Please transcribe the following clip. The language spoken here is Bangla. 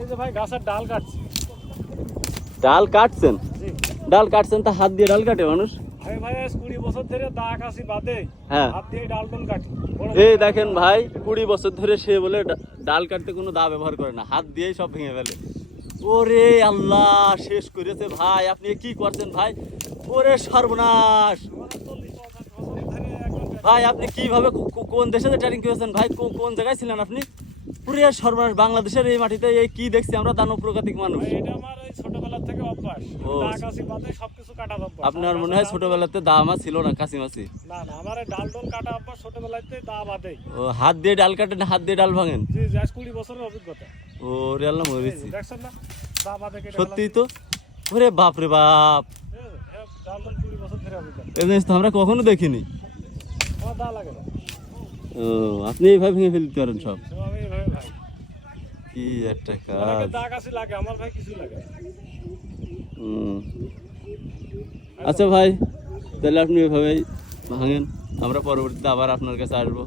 এই যে ভাই গাছের ডাল কাটছি। ডাল কাটছেন? জি। ডাল কাটছেন তা হাত দিয়ে ডাল কাটে মানুষ? আমি ভাই আজ 20 বছর ধরে দা কাশি বাদে হ্যাঁ। হাত দিয়ে ডাল ডল কাটি। এই দেখেন ভাই 20 বছর ধরে সে বলে ডাল কাটতে কোনো দা ব্যবহার করে না, হাত দিয়েই সব ভেঙে ফেলে। ওরে আল্লাহ, শেষ করেছে ভাই। আপনি কি করছেন ভাই? ওরে সর্বনাশ ভাই, আপনি কিভাবে কোন দেশে ট্রেনিং করেছেন ভাই? কোন জায়গায় ছিলেন আপনি? পুরে সর্বনাশ, বাংলাদেশের এই মাটিতে এই কি দেখছি আমরা, দানব প্রকৃতিক মানুষ। এটা আমার এই ছোটবেলা থেকে অভ্যাস, ও। দা কাশি বাদে সবকিছু কাটা অভ্যাস। আপনার মনে হয় ছোটবেলাতে দা মাছ ছিল না, কাশি মাছি? না না, আমার এই ডাল ডল কাটা অভ্যাস ছোটবেলাতে, দা বাদে। ও, হাত দিয়ে ডাল কাটেন? হাত দিয়ে ডাল ভাঙেন? জি জি, আজ 20 বছরের অভিজ্ঞতা। ও রে আল্লাহ, মরেছি। দেখছেন না, দা বাদে কেটে সত্যি তো। ওরে বাপ রে বাপ, ডাল ডল 20 বছর ধরে অভিজ্ঞতা। এই জিনিস তো আমরা কখনো দেখিনি। আমার দা লাগে না। ও, আপনি এইভাবে ভেঙে ফেলতে পারেন সব? সব আমি এইভাবে ভাই। কি একটা অনেকে কাজ। দা কাশি লাগে, আমার ভাই কিছু লাগে না। হুম। আচ্ছা ভাই, তাহলে আপনি এভাবেই ভাঙেন, আমরা পরবর্তীতে আবার আপনার কাছে আসবো।